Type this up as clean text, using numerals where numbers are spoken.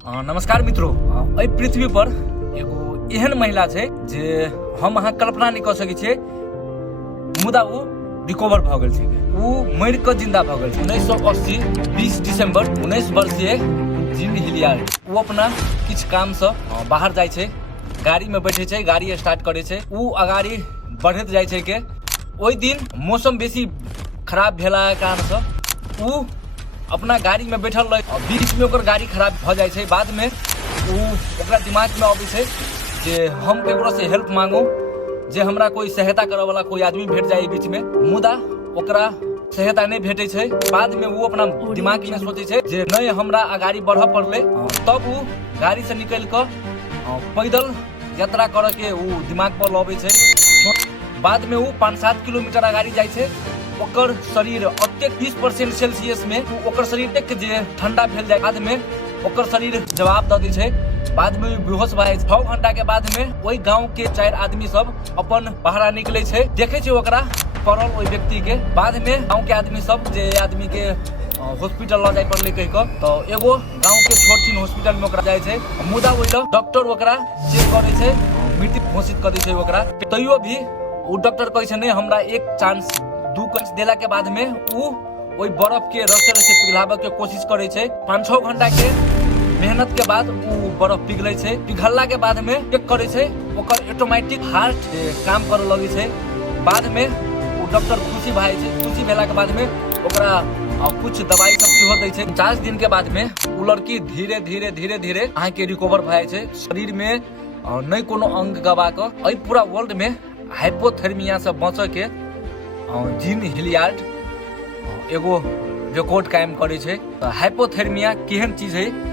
नमस्कार मित्रों, एहि पृथ्वी पर एगो एहन महिला छै जे हम अहाँ कल्पना नहीं कर सकै छियै, मुदा वो रिकवर भ गेल छै। वो मरि क जिंदा भ गेल छै। 1980 20 दिसंबर 19 वर्षीय जिम हिलियार्ड वो अपना किछ काम से बाहर जाय छै, गाड़ी में बैठे छै, गाड़ी स्टार्ट करे छै। वो अगाड़ी बढ़त जाय छै के ओहि दिन मौसम बेसी खराब भेला के कारण से वो अपना गाड़ी में बैठल रहे, बीच में ओकर गाड़ी खराब भ जाय छै। बाद में ओकरा दिमाग में आबै छै जे हम केकरो से हेल्प मांगू, जे हमरा कोई सहायता करे वाला कोई आदमी भेट जाए बीच में, मुदा ओकरा सहायता नहीं भेटे छै। बाद में वो अपना दिमाग में सोचे छै जे नहीं हमरा आगाड़ी बढ़ पड़ले। तब वो गाड़ी से निकल कर पैदल यात्रा करे के वो दिमाग पर लावे छै। बाद में वो 5-7 किलोमीटर आगाड़ी जाय छै। ओकर शरीर अत्यधिक 20% सेल्सियस में ओकर शरीर तक जे ठंडा भेल जाय। बाद में ओकर शरीर जवाब द दै छै। बाद में बेहोश भ जाय छै। 6 घंटा के बाद में वही गांव के 4 आदमी सब अपन बाहर निकले छै, देखे छै ओकरा पड़ल ओहि व्यक्ति के। बाद में गांव के आदमी सब जे आदमी के हॉस्पिटल ल जाय पड़ले कहि क, तो एगो गांव के छोट छिन हॉस्पिटल में ओकरा जाय छै। मुदा ओहि डॉक्टर ओकरा चेक करे छै, मृत्यु घोषित कर दै छै ओकरा। तैयो भी वो डॉक्टर कहै छै नहीं हमरा एक चांस 2 चांस देला के बाद में वो ओहि बर्फ के रसे रसे पिघलावे के कोशिश करे छै। 5-6 घंटा के मेहनत के बाद वो बर्फ पिघले छै। पिघलला के बाद में चेक करे छै, ओकर ऑटोमेटिक हार्ट काम करे लगे छै। बाद में वो डॉक्टर खुशी भाई छै। खुशी भेला के बाद में ओकरा कुछ दवाई सब हो दै छै। 50 दिन के बाद में वो लड़की धीरे धीरे अहाँ के रिकवर भए छै। शरीर में नहीं कोनो अंग गवा के एहि पूरा वर्ल्ड में हाइपोथर्मिया से बचे के जिम हिलियार्ड एगो रिकॉर्ड कायम करे छै। हाइपोथर्मिया केहन चीज है